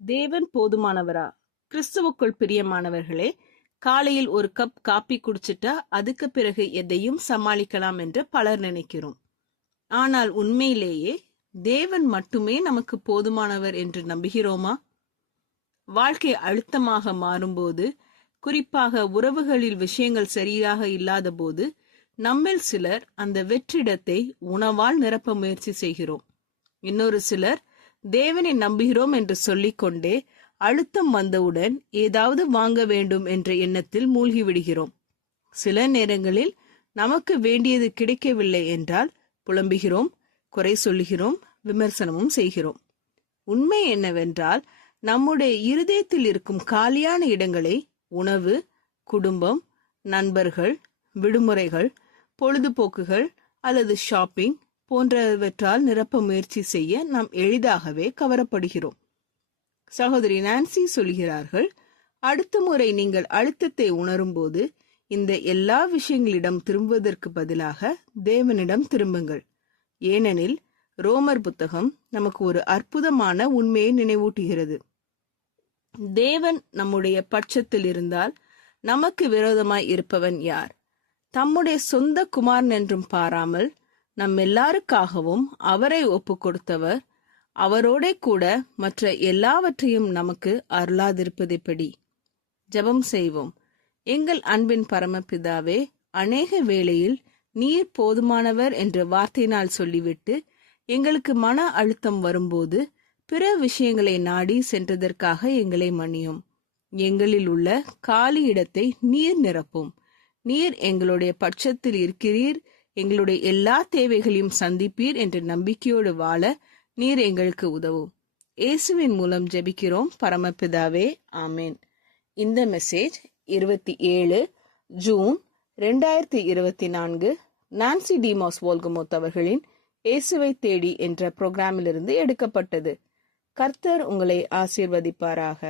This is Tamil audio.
தேவன் போதுமானவரா? கிறிஸ்துவுக்குள் பிரியமானவர்களே, காலையில் ஒரு கப் காப்பி குடிச்சிட்டா அதுக்கு பிறகு எதையும் சமாளிக்கலாம் என்று பலர் நினைக்கிறோம். ஆனால் உண்மையிலேயே தேவன் மட்டுமே நமக்கு போதுமானவர் என்று நம்புகிறோமா? வாழ்க்கை அழுத்தமாக மாறும்போது, குறிப்பாக உறவுகளில் விஷயங்கள் சரியாக இல்லாத போது, நம்மில் சிலர் அந்த வெற்றிடத்தை உணவால் நிரப்ப முயற்சி செய்கிறோம். இன்னொரு சிலர் தேவனை நம்புகிறோம் என்று சொல்லிக்கொண்டே அழுத்தம் வந்தவுடன் ஏதாவது வாங்க வேண்டும் என்ற எண்ணத்தில் மூழ்கி விடுகிறோம். சில நேரங்களில் நமக்கு வேண்டியது கிடைக்கவில்லை என்றால் புலம்புகிறோம், குறை சொல்லுகிறோம், விமர்சனமும் செய்கிறோம். உண்மை என்னவென்றால், நம்முடைய இருதயத்தில் இருக்கும் காலியான இடங்களை உணவு, குடும்பம், நண்பர்கள், விடுமுறைகள், பொழுதுபோக்குகள் அல்லது ஷாப்பிங் போன்றவற்றால் நிரப்ப முயற்சி செய்ய நாம் எளிதாகவே கவரப்படுகிறோம். சகோதரி நான்சி சொல்கிறார்கள், அடுத்த முறை நீங்கள் அழுத்தத்தை உணரும்போது இந்த எல்லா விஷயங்களிடம் திரும்புவதற்கு பதிலாக தேவனிடம் திரும்புங்கள். ஏனெனில் ரோமர் புத்தகம் நமக்கு ஒரு அற்புதமான உண்மையை நினைவூட்டுகிறது. தேவன் நம்முடைய பட்சத்தில் இருந்தால் நமக்கு விரோதமாய் இருப்பவன் யார்? தம்முடைய சொந்த குமாரன் என்றும் பாராமல் நம் எல்லாருக்காகவும் அவரை ஒப்பு கொடுத்தவர் அவரோட கூட மற்ற எல்லாவற்றையும் நமக்கு அருளாதிருப்பதெப்படி? ஜெபம் செய்வோம். எங்கள் அன்பின் பரமபிதாவே, அநேக வேளையில் நீர் போதுமானவர் என்ற வார்த்தையினால் சொல்லிவிட்டு எங்களுக்கு மன அழுத்தம் வரும்போது பிற விஷயங்களை நாடி சென்றதற்காக எங்களை மன்னியும். எங்களில் உள்ள காலி இடத்தை நீர் நிரப்பும். நீர் எங்களுடைய பட்சத்தில் இருக்கிறீர், எங்களுடைய எல்லா தேவைகளையும் சந்திப்பீர் என்ற நம்பிக்கையோடு வாழ நீர் எங்களுக்கு உதவும். இயேசுவின் மூலம் ஜெபிக்கிறோம் பரமபிதாவே, ஆமேன். இந்த மெசேஜ் 27 ஜூன் 2024 நான்சி டிமாஸ் வோல்கமோத் அவர்களின் இயேசுவை தேடி என்ற புரோகிராமிலிருந்து எடுக்கப்பட்டது. கர்த்தர் உங்களை ஆசீர்வதிப்பாராக.